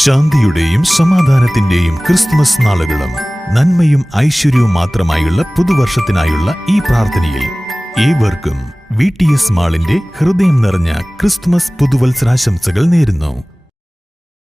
ശാന്തിയുടെയും സമാധാനത്തിന്റെയും ക്രിസ്തുമസ് നാളുകളും നന്മയും ഐശ്വര്യവും മാത്രമായുള്ള പുതുവർഷത്തിനായുള്ള ഈ പ്രാർത്ഥനയിൽ ഏവർക്കും VTS മാളിന്റെ ഹൃദയം നിറഞ്ഞ ക്രിസ്തുമസ് പുതുവത്സരാശംസകൾ നേരുന്നു.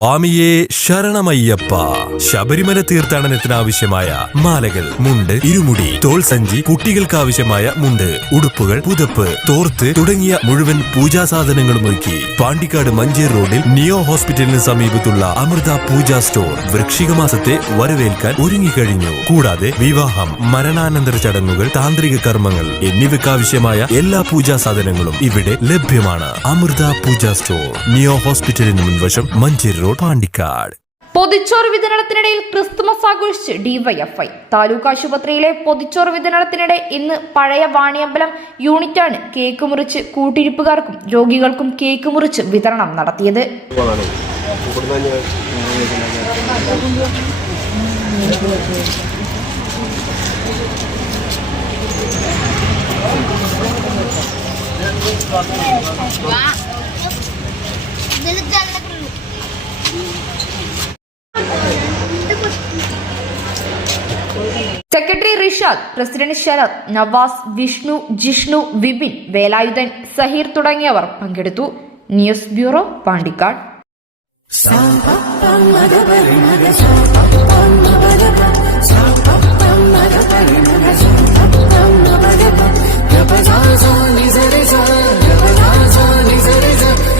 സ്വാമിയേ ശരണമയ്യപ്പ. ശബരിമല തീർത്ഥാടനത്തിനാവശ്യമായ മാലകൾ, മുണ്ട്, ഇരുമുടി, തോൾ സഞ്ചി, കുട്ടികൾക്കാവശ്യമായ മുണ്ട്, ഉടുപ്പുകൾ, പുതപ്പ്, തോർത്ത് തുടങ്ങിയ മുഴുവൻ പൂജാ സാധനങ്ങളും ഒരുക്കി പാണ്ടിക്കാട് മഞ്ചേർ റോഡിൽ നിയോ ഹോസ്പിറ്റലിന് സമീപത്തുള്ള അമൃത പൂജാ സ്റ്റോർ വൃശ്ചിക മാസത്തെ വരവേൽക്കാൻ ഒരുങ്ങിക്കഴിഞ്ഞു. കൂടാതെ വിവാഹം, മരണാനന്തര ചടങ്ങുകൾ, താന്ത്രിക കർമ്മങ്ങൾ എന്നിവയ്ക്കാവശ്യമായ എല്ലാ പൂജാ സാധനങ്ങളും ഇവിടെ ലഭ്യമാണ്. അമൃത പൂജാ സ്റ്റോർ, നിയോ ഹോസ്പിറ്റലിന് മുൻവശം, മഞ്ചേർ റോഡ്, പാണ്ടിക്കാട്. പൊതിച്ചോറ് വിതരണത്തിനിടയിൽ ക്രിസ്തുമസ് ആഘോഷിച്ച് ഡിവൈഎഫ്ഐ. താലൂക്ക് ആശുപത്രിയിലെ പൊതിച്ചോറ് വിതരണത്തിനിടെ ഇന്ന് പഴയ വാണിയമ്പലം യൂണിറ്റാണ് കേക്ക് മുറിച്ച് കൂട്ടിരിപ്പുകാർക്കും രോഗികൾക്കും കേക്ക് മുറിച്ച് വിതരണം നടത്തിയത്. സെക്രട്ടറി റിഷാദ്, പ്രസിഡന്റ് ശരത്, നവാസ്, വിഷ്ണു, ജിഷ്ണു, വിപിൻ, വേലായുധൻ, സഹീർ തുടങ്ങിയവർ പങ്കെടുത്തു. News bureau, Pandikkad.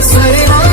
Sari